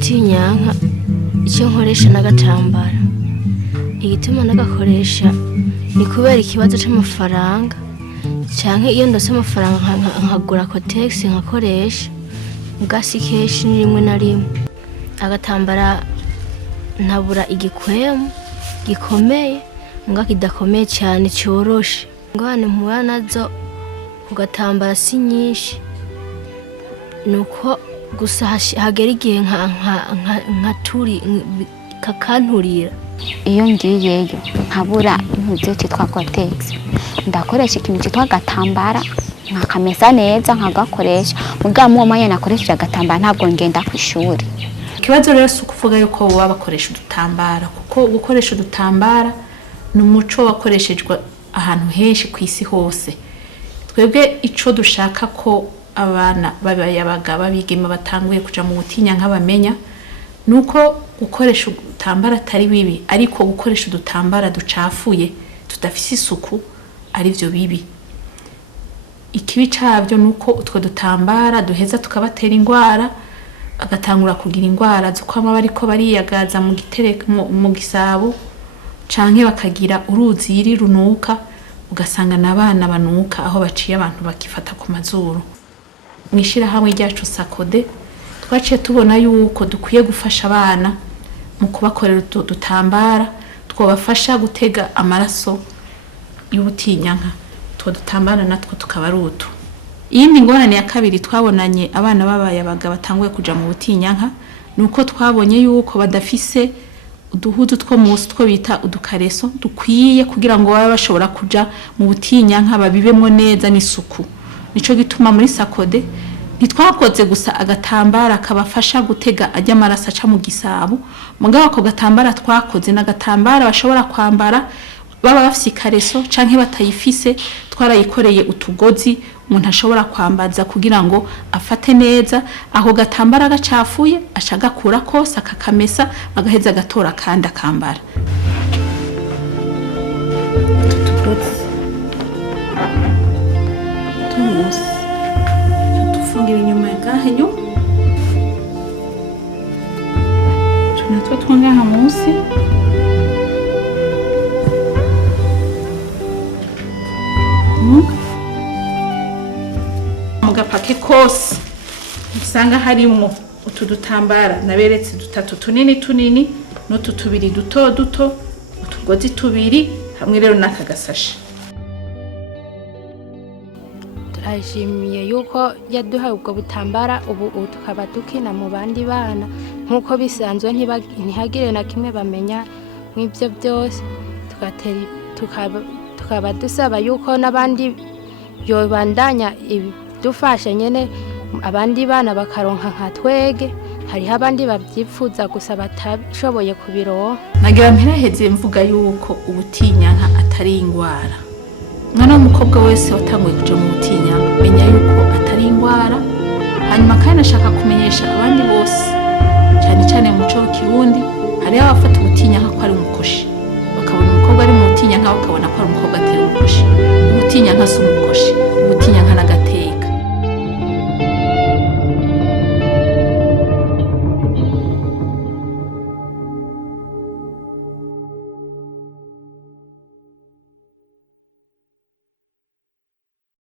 ubutinyanka icyo nkoresha n'agatambara. Igituma nagakoresha ni kubera ikibazo c'amafaranga, canke iyo ndose amafaranga nkagura Kotex nkakoresha ugasi keshi ni rimwe na rimwe. Agatambara ntabura igikwemu gikomeye nga kidakomeye cyane cyoroshe. Ngwane mpura nazo kugatambara si nyinshi, nuko gusa hagera igihe nkaturi kakanturira. Iyo ngiyeyo nkabura impuzu cyitwa Kotex, ndakoresha ikintu cyitwa agatambara nkakamesa neza nkagakoresha. Mugabo uwo mwanya nakoresheje agatambara ntabwo ngenda ku ishuri. Ikibazo rero si ukuvuga yuko baba bakoresha udutambara, kuko gukoresha udutambara ni umuco wakoreshejwe ahantu henshi ku isi hose. Twebwe ico dushaka ko abana babayabaga babigema batanguye kuja mu butinyanka bamenya nuko gukoresha udutambara atari bibi, ariko gukoresha udutambara ducafuye tudafise isuku ari byo bibi. Ikibi cabyo nuko utwo dutambara duheza tukabatera ingwara, agatangura kugira ingwara zukwama bariko bariyagaza mu gitereka mu gisabo, canke bakagira uruziri runuka, ugasanga nabana banuka aho baciye abantu bakifata ku mazuru. Mwishira hamwe ryacu Sakode twaciye tubona yuko dukwiye gufasha abana mu kubakorera dutambara twobafasha gutega amaraso y'ubutinyanka. Two dutambara natwo tukabaruto. Iyindi ngorane ya kabiri twabonanye abana babayabaga batanguye kuja mu butinyanka nuko twabonye yuko badafise uduhudu two musi two bita udukareso dukwiye kugira ngo babe bashobora kuja mu butinyanka babibemo neza n'isuku. Nico gituma muri Sakode ntitwakoze gusa agatambara kabafasha gutega ajya amaraso aca mu gisabo, mugabo ako gatambara twakoze n'agatambara bashobora kwambara baba bafise ikareso canke batayifise. Twarayikoreye utugozi umuntu ashobora kwambaza kugira ngo afate neza. Aho gatambara gacafuye ashagakura kose akakamesa agaheza gatora kandi akambara. Tufungira inyuma y'agahenyo tunatwo twongaha munsi. Mugapake kose usanga harimo utudutambara naberetse dutatu tunini n'utu tubiri duto, utugozi tubiri hamwe rero n'akagasashe. Turashimiye yuko yaduhaye ubwo butambara, ubu tukaba dukina mu bandi bana nkuko bisanzwe, ntihagire na kimwe bamenya mw'ibyo byose. Tukaba dusaba yuko n'abandi yobandanya dufashe nyene abandi bana bakaronka nka twege. Hariho abandi bavyipfuza gusa batashoboye kubironka. Nagira mpiraheze mvuga yuko ubutinyanka atari ingwara. Mwana w'umukobwa wese watanguye kuja mu butinyanka menya yuko atari ingwara. Hanyuma kandi nashaka kumenyesha abandi bose cyane cyane mu muco w'Ikirundi hariho abafata ubutinyanka ko